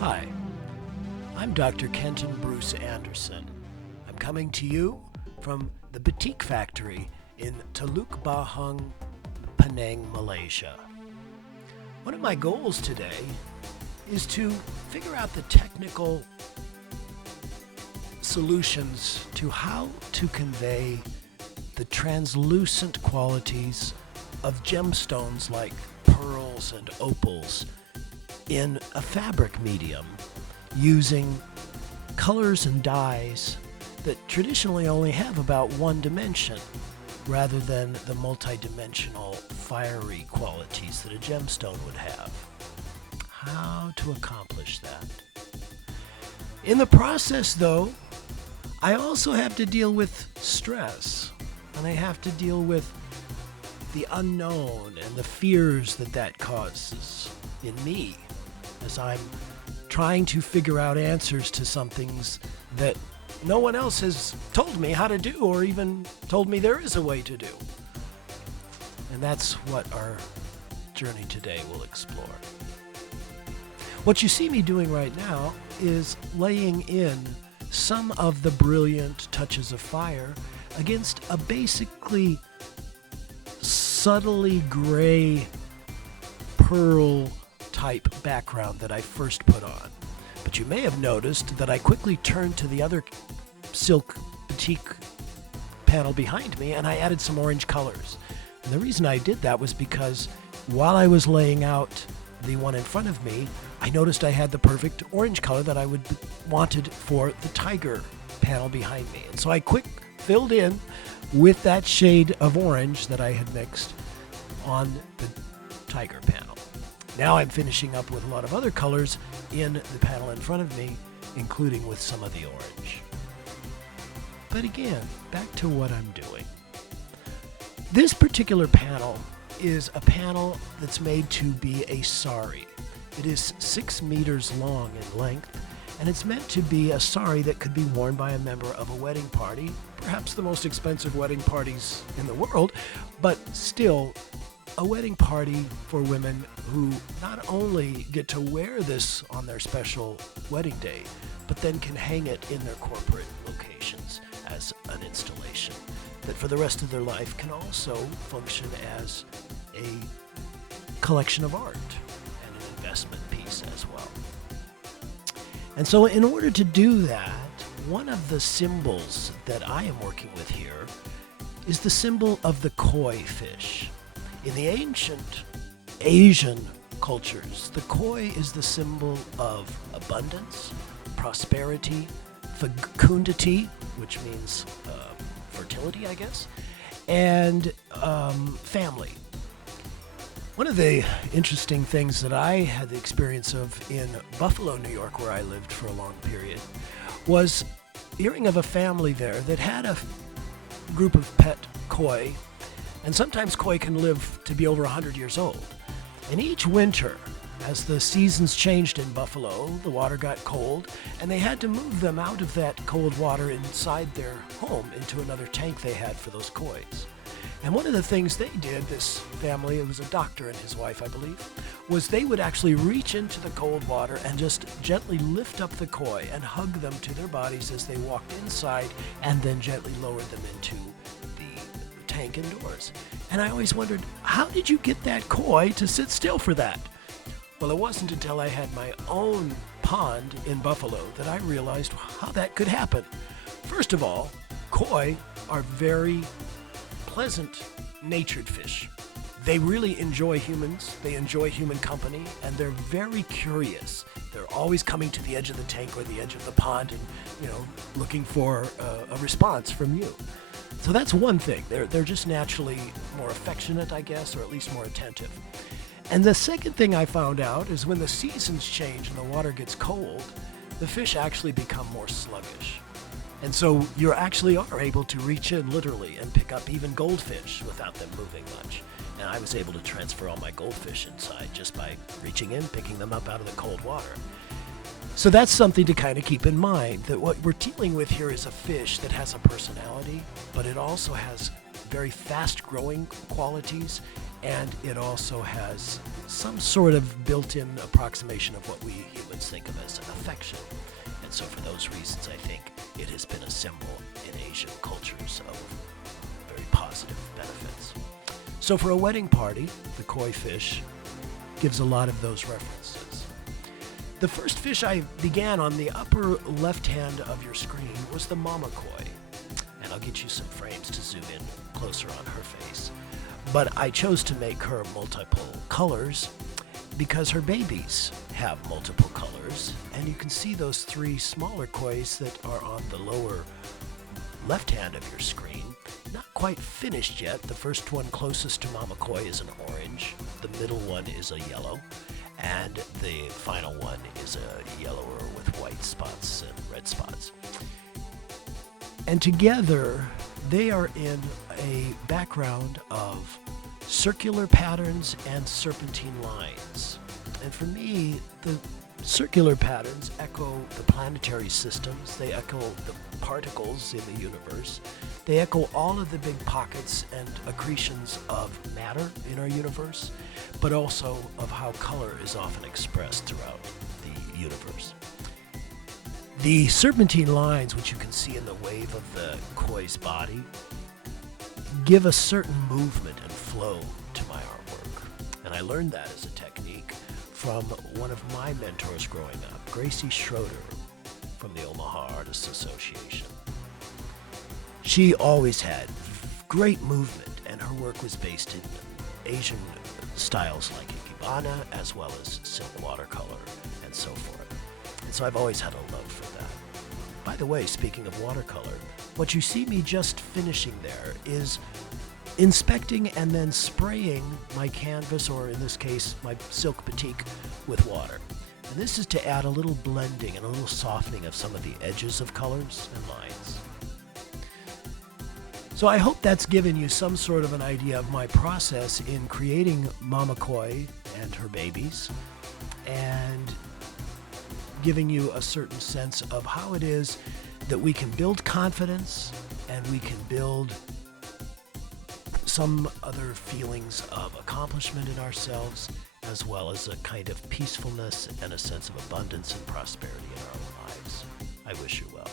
Hi, I'm Dr. Kenton Bruce Anderson. I'm coming to you from the Batik Factory in Taluk Bahang, Penang, Malaysia. One of my goals today is to figure out the technical solutions to how to convey the translucent qualities of gemstones like pearls and opals in a fabric medium using colors and dyes that traditionally only have about one dimension rather than the multidimensional fiery qualities that a gemstone would have. How to accomplish that? In the process, though, I also have to deal with stress, and I have to deal with the unknown and the fears that causes in me as I'm trying to figure out answers to some things that no one else has told me how to do or even told me there is a way to do. And that's what our journey today will explore. What you see me doing right now is laying in some of the brilliant touches of fire against a basically subtly gray pearl type background that I first put on. But you may have noticed that I quickly turned to the other silk batik panel behind me and I added some orange colors. And the reason I did that was because while I was laying out the one in front of me, I noticed I had the perfect orange color that I wanted for the tiger panel behind me. And so I filled in with that shade of orange that I had mixed on the tiger panel. Now I'm finishing up with a lot of other colors in the panel in front of me, including with some of the orange. But again, back to what I'm doing. This particular panel is a panel that's made to be a sari. It is 6 meters long in length, and it's meant to be a sari that could be worn by a member of a wedding party, perhaps the most expensive wedding parties in the world, but still a wedding party for women who not only get to wear this on their special wedding day, but then can hang it in their corporate locations as an installation that for the rest of their life can also function as a collection of art and an investment piece as well. And so in order to do that, one of the symbols that I am working with here is the symbol of the koi fish. In the ancient Asian cultures, the koi is the symbol of abundance, prosperity, fecundity, which means fertility, I guess, and family. One of the interesting things that I had the experience of in Buffalo, New York, where I lived for a long period, was hearing of a family there that had a group of pet koi, and sometimes koi can live to be over 100 years old. And each winter, as the seasons changed in Buffalo, the water got cold, and they had to move them out of that cold water inside their home into another tank they had for those kois. And one of the things they did, this family, it was a doctor and his wife, I believe, was they would actually reach into the cold water and just gently lift up the koi and hug them to their bodies as they walked inside and then gently lower them into the tank indoors. And I always wondered, how did you get that koi to sit still for that? Well, it wasn't until I had my own pond in Buffalo that I realized how that could happen. First of all, koi are very pleasant-natured fish. They really enjoy humans, they enjoy human company, and they're very curious. They're always coming to the edge of the tank or the edge of the pond and, looking for a response from you. So that's one thing. They're just naturally more affectionate, I guess, or at least more attentive. And the second thing I found out is when the seasons change and the water gets cold, the fish actually become more sluggish. And so you actually are able to reach in literally and pick up even goldfish without them moving much. And I was able to transfer all my goldfish inside just by reaching in, picking them up out of the cold water. So that's something to kind of keep in mind, that what we're dealing with here is a fish that has a personality, but it also has very fast growing qualities and it also has some sort of built-in approximation of what we humans think of as an affection. And so for those reasons, I think it has been a symbol in Asian cultures of very positive benefits. So for a wedding party, the koi fish gives a lot of those references. The first fish I began on the upper left hand of your screen was the mama koi. And I'll get you some frames to zoom in closer on her face. But I chose to make her multiple colors because her babies have multiple colors. And you can see those three smaller kois that are on the lower left hand of your screen. Not quite finished yet. The first one closest to mama koi is an orange. The middle one is a yellow. And the final one is a yellower with white spots and red spots. And together, they are in a background of circular patterns and serpentine lines. And for me, the circular patterns echo the planetary systems. They echo the particles in the universe. They echo all of the big pockets and accretions of matter in our universe, but also of how color is often expressed throughout the universe. The serpentine lines, which you can see in the wave of the koi's body, give a certain movement and flow to my artwork. And I learned that as a technique from one of my mentors growing up, Gracie Schroeder from the Omaha Artist Association. She always had great movement, and her work was based in Asian styles like ikebana, as well as silk watercolor and so forth. And so I've always had a love for that. By the way, speaking of watercolor, what you see me just finishing there is inspecting and then spraying my canvas, or in this case, my silk batik, with water. And this is to add a little blending and a little softening of some of the edges of colors and lines. So I hope that's given you some sort of an idea of my process in creating Mama Koi and her babies, and giving you a certain sense of how it is that we can build confidence and we can build some other feelings of accomplishment in ourselves, as well as a kind of peacefulness and a sense of abundance and prosperity in our lives. I wish you well.